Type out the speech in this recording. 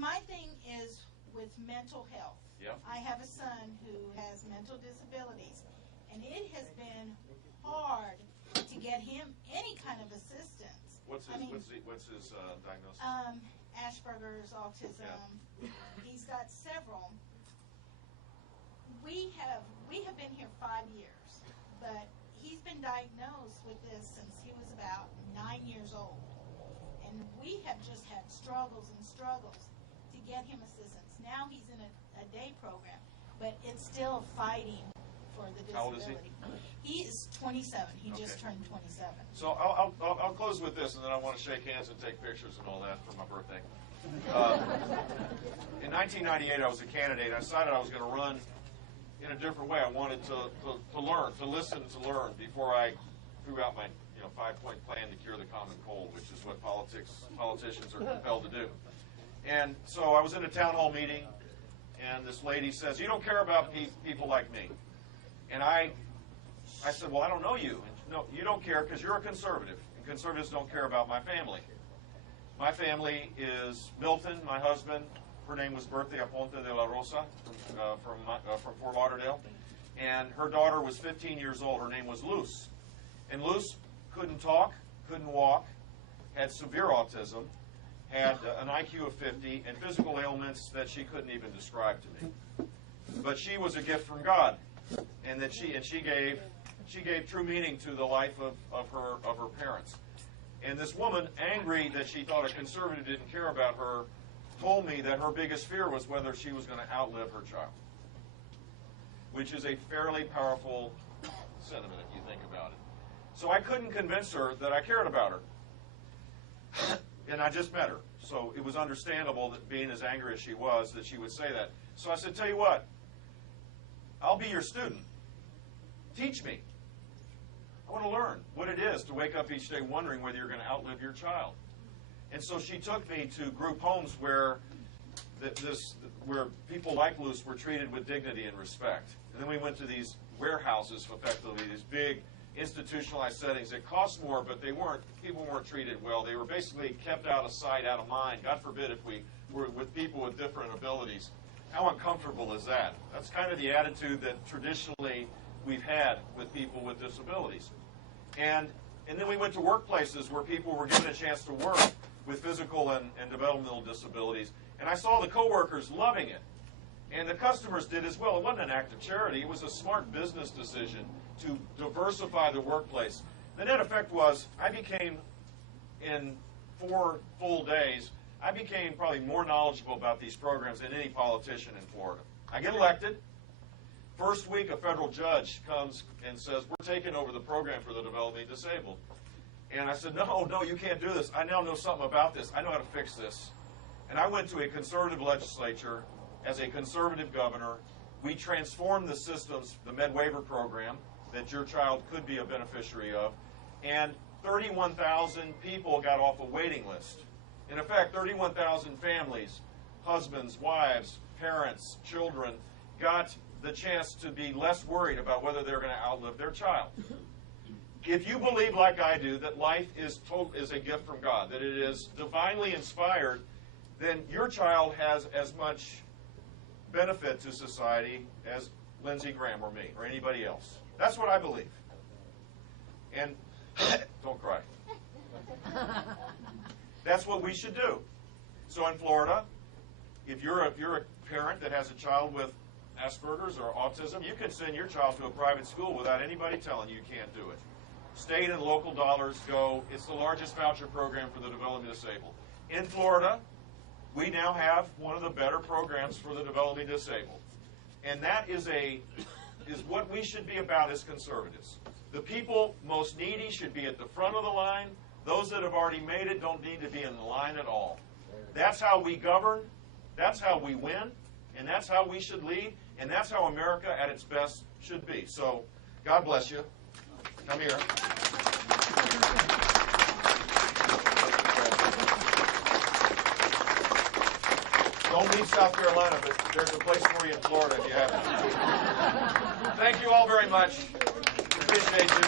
my thing is with mental health. Yeah. I have a son who has mental disabilities, and it has been hard to get him any kind of assistance. What's his diagnosis? Asperger's, autism. Yeah. He's got several. We have been here 5 years, but he's been diagnosed with this since he was about 9 years old. And we have just had struggles and struggles to get him assistance. Now he's in a day program, but it's still fighting for the disability. How old is he? He is 27. He just turned 27. So I'll close with this, and then I want to shake hands and take pictures and all that for my birthday. In 1998, I was a candidate. I decided I was going to run in a different way. I wanted to learn, to listen, to learn before I threw out my 5-point plan to cure the common cold, which is what politicians are compelled to do. And so I was in a town hall meeting, and this lady says, "You don't care about people like me." And I said, "Well, I don't know you." And, "No, you don't care because you're a conservative, and conservatives don't care about my family." My family is Milton, my husband. Her name was Bertha Aponte de la Rosa from Fort Lauderdale. And her daughter was 15 years old. Her name was Luz. And Luz couldn't talk, couldn't walk, had severe autism, had an IQ of 50, and physical ailments that she couldn't even describe to me. But she was a gift from God, and that she gave true meaning to the life of her parents. And this woman, angry that she thought a conservative didn't care about her, told me that her biggest fear was whether she was going to outlive her child, which is a fairly powerful sentiment if you think about it. So I couldn't convince her that I cared about her. And I just met her. So it was understandable that being as angry as she was, that she would say that. So I said, "Tell you what, I'll be your student. Teach me. I want to learn what it is to wake up each day wondering whether you're going to outlive your child." And so she took me to group homes where people like Luz were treated with dignity and respect. And then we went to these warehouses, effectively, these big institutionalized settings. It cost more, but people weren't treated well. They were basically kept out of sight, out of mind. God forbid if we were with people with different abilities. How uncomfortable is that? That's kind of the attitude that traditionally we've had with people with disabilities. And then we went to workplaces where people were given a chance to work with physical and developmental disabilities. And I saw the coworkers loving it. And the customers did as well. It wasn't an act of charity. It was a smart business decision to diversify the workplace. The net effect was I became, in 4 full days, I became probably more knowledgeable about these programs than any politician in Florida. I get elected. First week, a federal judge comes and says, "We're taking over the program for the developmentally disabled." And I said, no, you can't do this. I now know something about this. I know how to fix this. And I went to a conservative legislature as a conservative governor. We transformed the systems, the Med Waiver program, that your child could be a beneficiary of, and 31,000 people got off a waiting list. In effect, 31,000 families, husbands, wives, parents, children, got the chance to be less worried about whether they're going to outlive their child. If you believe, like I do, that life is a gift from God, that it is divinely inspired, then your child has as much benefit to society as Lindsey Graham or me or anybody else. That's what I believe. And don't cry. That's what we should do. So in Florida, if you're a parent that has a child with Asperger's or autism, you can send your child to a private school without anybody telling you can't do it. State and local dollars go. It's the largest voucher program for the developmentally disabled. In Florida, we now have one of the better programs for the developmentally disabled. And that is what we should be about as conservatives. The people most needy should be at the front of the line. Those that have already made it don't need to be in the line at all. That's how we govern. That's how we win. And that's how we should lead. And that's how America at its best should be. So, God bless you. Come here. Don't leave South Carolina, but there's a place for you in Florida if you haven't. Thank you all very much. Appreciate you.